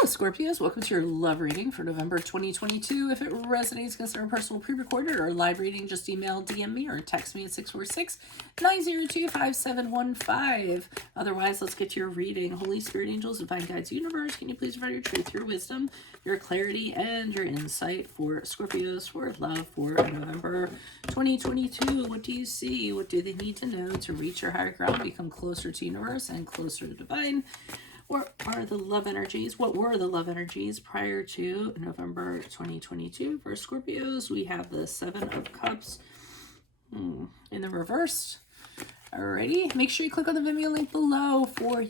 Hello, Scorpios. Welcome to your love reading for November 2022. If it resonates, consider a personal pre-recorded or live reading. Just email, DM me, or text me at 646-902-5715. Otherwise, let's get to your reading. Holy Spirit, angels, divine guides, universe, can you please provide your truth, your wisdom, your clarity, and your insight for Scorpios, for love, for November 2022? What do you see? What do they need to know to reach your higher ground, become closer to universe and closer to divine? What are the love energies? What were the love energies prior to November 2022 for Scorpios? We have the Seven of Cups in the reverse. Alrighty, make sure you click on the Venmo link below for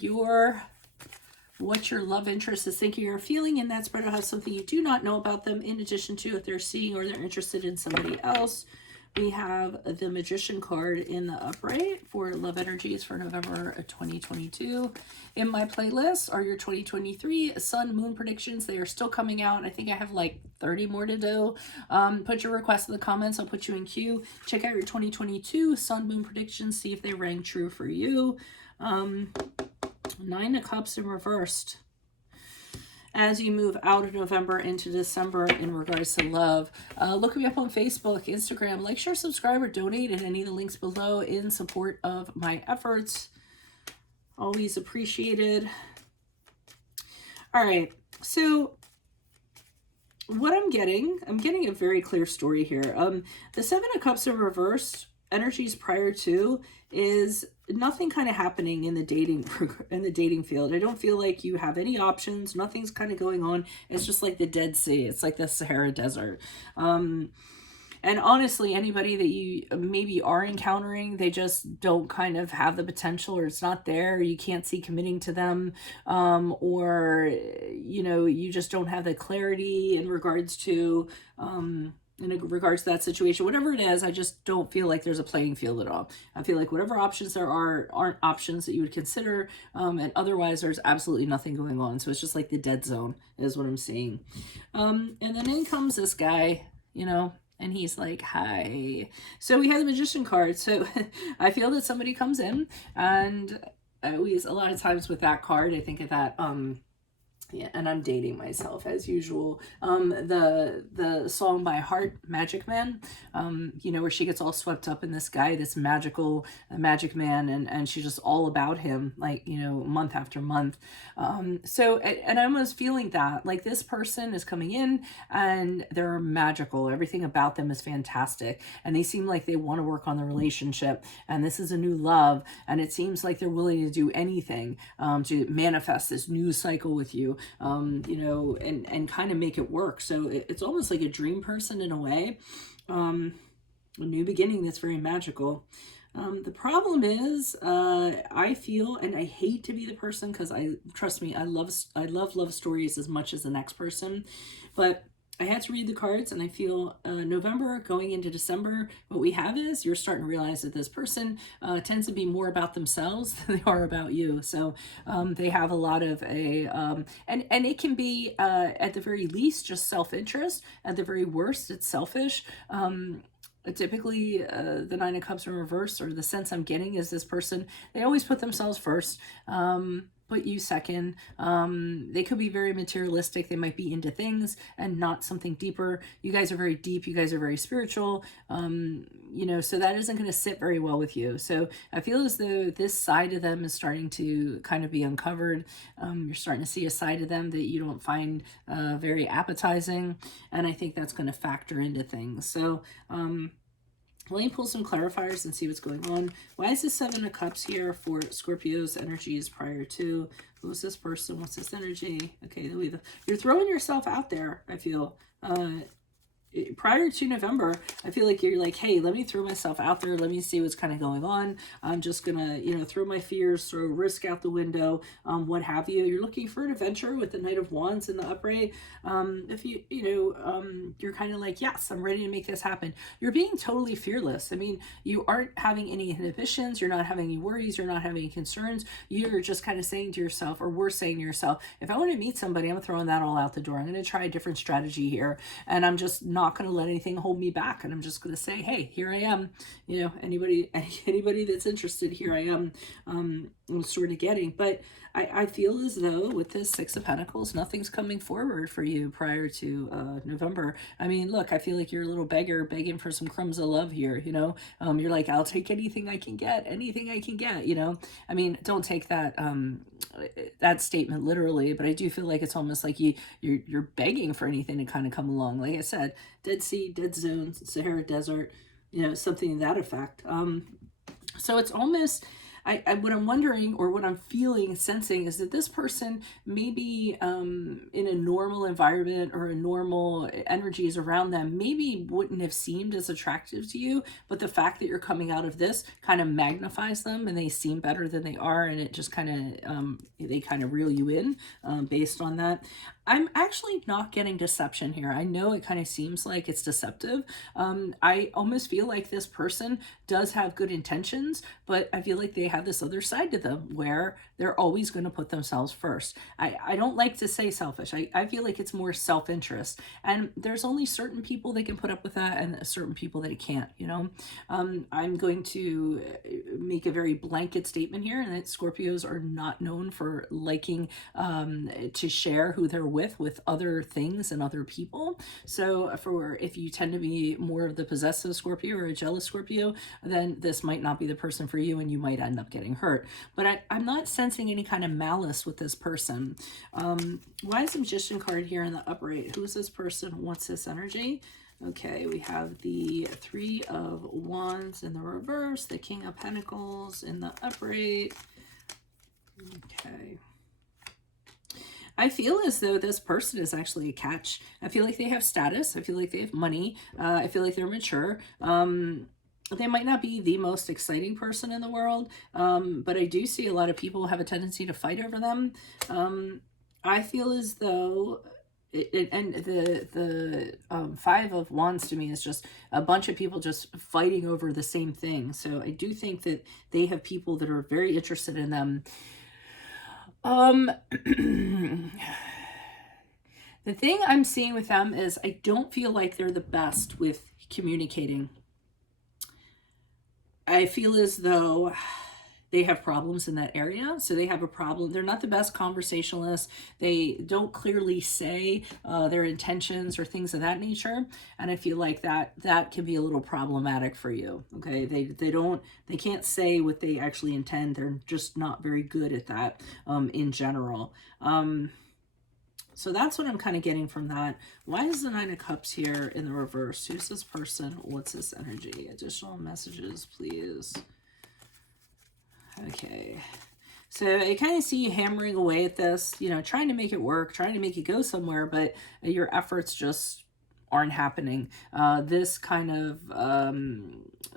what your love interest is thinking or feeling, and that spread will have something you do not know about them in addition to if they're seeing or they're interested in somebody else. We have the Magician card in the upright for love energies for November 2022. In my playlist are your 2023 sun moon predictions. They are still coming out. I think I have like 30 more to do. Put your requests in the comments. I'll put you in queue. Check out your 2022 sun moon predictions. See if they rang true for you. Nine of Cups in reversed. As you move out of November into December in regards to love, look me up on Facebook, Instagram, like, share, subscribe, or donate at any of the links below in support of my efforts. Always appreciated. All right, so what I'm getting a very clear story here. The Seven of Cups in reversed, energies prior to, is nothing kind of happening in the dating field. I don't feel like you have any options. Nothing's kind of going on. It's just like the Dead Sea. It's like the Sahara Desert. And honestly, anybody that you maybe are encountering, they just don't kind of have the potential, or it's not there. You can't see committing to them, or you know, you just don't have the clarity in regards to that situation. Whatever it is, I just don't feel like there's a playing field at all. I feel like whatever options there are aren't options that you would consider, and otherwise there's absolutely nothing going on. So it's just like the dead zone is what I'm seeing. And then in comes this guy, you know, and he's like, hi. So we have the Magician card. So I feel that somebody comes in, and always a lot of times with that card, I think of that yeah, and I'm dating myself as usual. The song by Heart, Magic Man, you know, where she gets all swept up in this guy, this magical magic man, and she's just all about him, like, you know, month after month. So, and I was feeling that, like, this person is coming in and they're magical. Everything about them is fantastic. And they seem like they want to work on the relationship. And this is a new love. And it seems like they're willing to do anything to manifest this new cycle with you. You know, and kind of make it work. So it's almost like a dream person in a way. A new beginning that's very magical. The problem is, I feel, and I hate to be the person, because trust me, I love love stories as much as the next person, but I had to read the cards, and I feel November going into December, what we have is you're starting to realize that this person tends to be more about themselves than they are about you. So they have a lot of and it can be at the very least just self-interest. At the very worst, it's selfish. Typically the Nine of Cups in reverse, or the sense I'm getting, is this person, they always put themselves first, put you second. They could be very materialistic. They might be into things and not something deeper. You guys are very deep. You guys are very spiritual. You know, so that isn't going to sit very well with you. So I feel as though this side of them is starting to kind of be uncovered. You're starting to see a side of them that you don't find very appetizing. And I think that's going to factor into things. So, let me pull some clarifiers and see what's going on. Why is the Seven of Cups here for Scorpio's energies prior to? Who's this person? What's this energy? Okay, you're throwing yourself out there, I feel. Prior to November, I feel like you're like, hey, let me throw myself out there. Let me see what's kind of going on. I'm just going to, you know, throw my fears, throw risk out the window, what have you. You're looking for an adventure with the Knight of Wands in the upright. If you're kind of like, yes, I'm ready to make this happen. You're being totally fearless. I mean, you aren't having any inhibitions. You're not having any worries. You're not having any concerns. You're just kind of saying to yourself, or we're saying to yourself, if I want to meet somebody, I'm throwing that all out the door. I'm going to try a different strategy here. And I'm just not going to let anything hold me back, and I'm just going to say, hey, here I am. You know, anybody that's interested, here I am. I'm sort of getting. But I feel as though with this Six of Pentacles, nothing's coming forward for you prior to November. I mean, look, I feel like you're a little beggar begging for some crumbs of love here, you know? You're like, I'll take anything I can get, anything I can get, you know? I mean, don't take that that statement literally, but I do feel like it's almost like you're begging for anything to kind of come along. Like I said, Dead Sea, Dead Zone, Sahara Desert, you know, something to that effect. So it's almost, what I'm wondering, or what I'm feeling, sensing, is that this person maybe in a normal environment or a normal energies around them maybe wouldn't have seemed as attractive to you, but the fact that you're coming out of this kind of magnifies them and they seem better than they are, and it just kind of, they kind of reel you in based on that. I'm actually not getting deception here. I know it kind of seems like it's deceptive. I almost feel like this person does have good intentions, but I feel like they have this other side to them where they're always going to put themselves first. I don't like to say selfish. I feel like it's more self-interest. And there's only certain people that can put up with that and certain people that can't, you know. I'm going to make a very blanket statement here, and that Scorpios are not known for liking to share who they're with other things and other people. So if you tend to be more of the possessive Scorpio or a jealous Scorpio, then this might not be the person for you and you might end up getting hurt. But I'm not sensing any kind of malice with this person. Why is the Magician card here in the upright? Who is this person? What's this energy? Okay, we have the Three of Wands in the reverse, the King of Pentacles in the upright. Okay. I feel as though this person is actually a catch. I feel like they have status. I feel like they have money. I feel like they're mature. They might not be the most exciting person in the world, but I do see a lot of people have a tendency to fight over them. I feel as though, and the Five of Wands to me is just a bunch of people just fighting over the same thing. So I do think that they have people that are very interested in them. The thing I'm seeing with them is I don't feel like they're the best with communicating. I feel as though they have problems in that area. So they have a problem. They're not the best conversationalists. They don't clearly say their intentions or things of that nature. And I feel like that can be a little problematic for you. Okay. They can't say what they actually intend. They're just not very good at that in general. So that's what I'm kind of getting from that. Why is the Nine of Cups here in the reverse? Who's this person? What's this energy? Additional messages, please. Okay, so I kind of see you hammering away at this, you know, trying to make it work, trying to make it go somewhere, but your efforts just aren't happening. This kind of,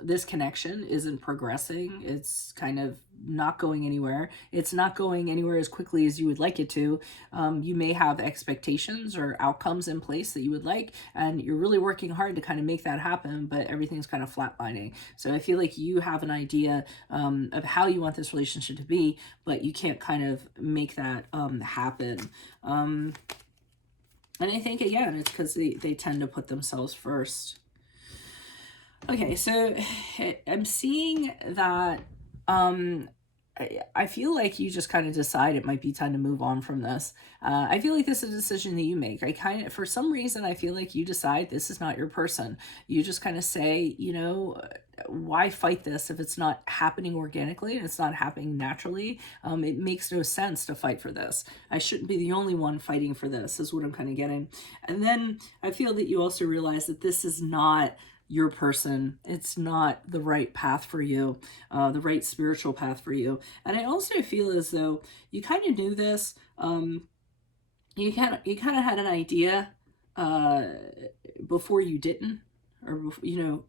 this connection isn't progressing. It's kind of not going anywhere. It's not going anywhere as quickly as you would like it to. You may have expectations or outcomes in place that you would like, and you're really working hard to kind of make that happen, but everything's kind of flatlining. So I feel like you have an idea of how you want this relationship to be, but you can't kind of make that happen. And I think, again, it's because they tend to put themselves first. Okay, so I'm seeing that I feel like you just kind of decide it might be time to move on from this. I feel like this is a decision that you make. For some reason, I feel like you decide this is not your person. You just kind of say, you know, why fight this if it's not happening organically and it's not happening naturally? It makes no sense to fight for this. I shouldn't be the only one fighting for this, is what I'm kind of getting. And then I feel that you also realize that this is not your person. It's not the right path for you, the right spiritual path for you. And I also feel as though you kind of knew this. You kind of had an idea before you didn't, or you know,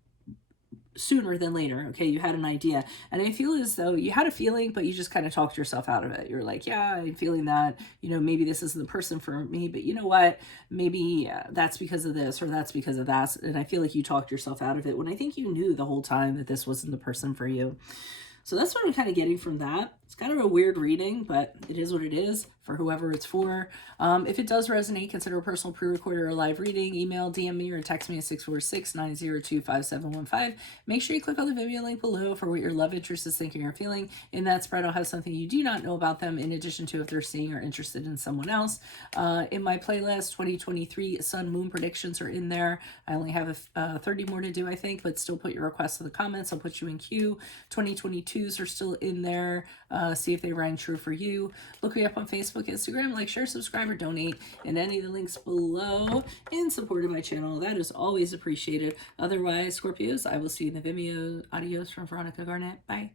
sooner than later. Okay, you had an idea, and I feel as though you had a feeling, but you just kind of talked yourself out of it. You're like, yeah, I'm feeling that, you know, maybe this isn't the person for me, but you know what, maybe that's because of this, or that's because of that. And I feel like you talked yourself out of it when I think you knew the whole time that this wasn't the person for you. So that's what I'm kind of getting from that. It's kind of a weird reading, but it is what it is. for whoever it's for. If it does resonate, consider a personal pre-recorded or live reading. Email, DM me, or text me at 646-902-5715. Make sure you click on the Vimeo link below for what your love interest is thinking or feeling. In that spread, I'll have something you do not know about them, in addition to if they're seeing or interested in someone else. In my playlist, 2023 Sun Moon predictions are in there. I only have 30 more to do, I think, but still put your requests in the comments. I'll put you in queue. 2022s are still in there. See if they rang true for you. Look me up on Facebook, Instagram, like, share, subscribe, or donate in any of the links below in support of my channel. That is always appreciated. Otherwise, Scorpios, I will see you in the Vimeo. Adios from Veronica Garnet. Bye.